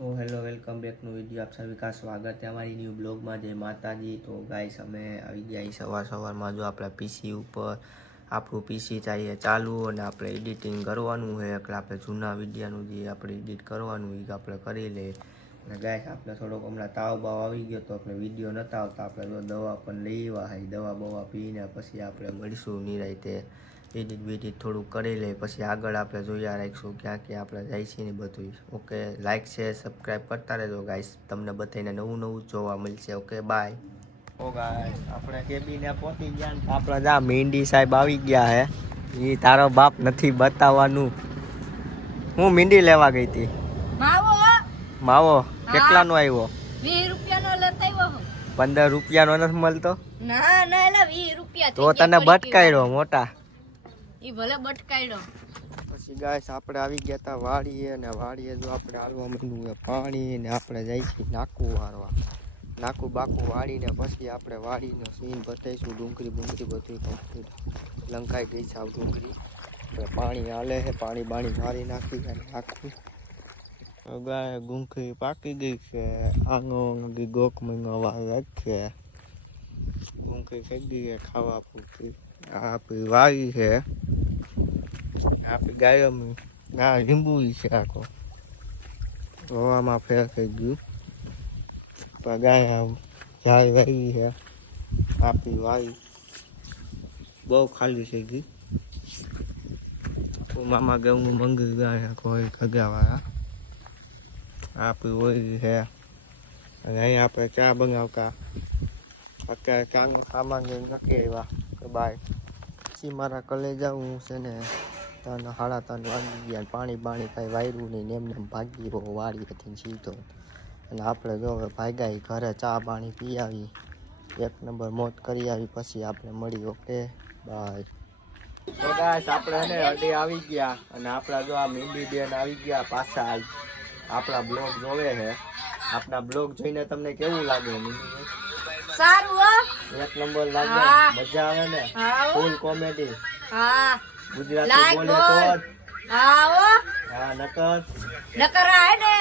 सो hello welcome back नो video आप सभी का स्वागत है हमारी न्यू ब्लॉग में। जय माताजी। तो गाइस અમે આવી ગયા સવારમાં જો આપણા પીસી ઉપર આપણું પીસી चाहिए ચાલુ અને આપણે એડિટિંગ કરવાનું છે એટલે આપણે જૂના વિડીયોનું જે આપણે એડિટ કરવાનું એ આપણે કરી લઈએ। અને ગાઈસ આપણે થોડોક હમણાં તાવ બાવ આવી ગયો તો આપણે વિડીયો નહોતા આવતા, આપણે જો દવા પણ લઈ આવ્યા છે, દવા બવા પીને પછી આપણે મળીશું નિરાંતે એડિટ બીડિટ થોડુંક કરી લઈએ, પછી આગળ આપણે જોયા રાખીશું ક્યાં ક્યાં આપણે જાય છે ને બધું। ઓકે, લાઇક શેર સબસ્ક્રાઈબ કરતા રહેજો ગાઈસ, તમને બધાને નવું નવું જોવા મળશે। Okay bye. ઓ ગાઈસ આપણે કેબીને પહોંચી ગયા ને આપણા જા મેંડી સાહેબ આવી ગયા હે, એ તારો બાપ નથી બતાવવાનું। હું મીંડી લેવા ગઈ હતી। માવો માવો કેટલાનો આવ્યો? 20 રૂપિયાનો લેતા આવ્યો। 15 રૂપિયાનો નથી મળતો? ના ના એલા 20 રૂપિયા તો તને બટકાયડો મોટા। ઈ ભલે બટકાયડો। પછી ગાઈસ આપણે આવી ગયા હતા વાડીએ, અને વાડીએ જો આપણે હાલવા માંડ્યું પાણી ને આપણે જાય છે નાકું વારવા, નાકું બાકું વાળીને પછી આપણે વાડીનો સીન બતાવીશું। ડુંગળી બધું કમ્પ્લીટ લંકાઈ ગઈ છે આ ડુંગળી, પાણી હાલે છે, પાણી બાણી મારી નાખી અને નાખું ગાય ડુંગળી પાકી ગઈ છે। આંગો ગોક મહિનો વાર રાખે, ડુંગળી થઈ ગઈ છે ખાવા પૂરતી। આપણી વાડી છે, આપણી ગાયોમાં ના લીંબુ છે આખો હવામાં ફેર થઈ ગયું, પણ ગાય ઝાડ વાવી છે આપણી વાવી બહુ ખાલી થઈ ગઈ। મામા ગયું મંગી ગાય કોઈ ખગાવાળા આપણી ઓળી છે, અને અહીંયા આપણે ચા બનાવતા અત્યારે ચાનું સામાન નક્કી આવ્યા કે બાય। પછી મારા કલેજા હું છે ને 3 સાડા 3 વાગી ગયા, પાણી બાણી કાંઈ વાયરું નહીં, એમને ભાગી રહ્યો વાડી હતી સીધો, અને આપણે જો હવે ભાગ્યા ઘરે ચા પાણી પી આવી, 1 નંબર મોત કરી આવી, પછી આપણે મળી। Okay bye. તો ગાઈસ આપણે ને અડી આવી ગયા, અને આપણા જો આ મેંદી બેન આવી ગયા પાછા આપણા બ્લોગ જોવે છે। આપણા બ્લોગ જોઈને તમને કેવું લાગે? સારું હો, 1 નંબર લાગે, મજા આવે ને? Full comedy. હા ગુજરાતી બોલે તો હા હો, હા નકર નકર આ હે ને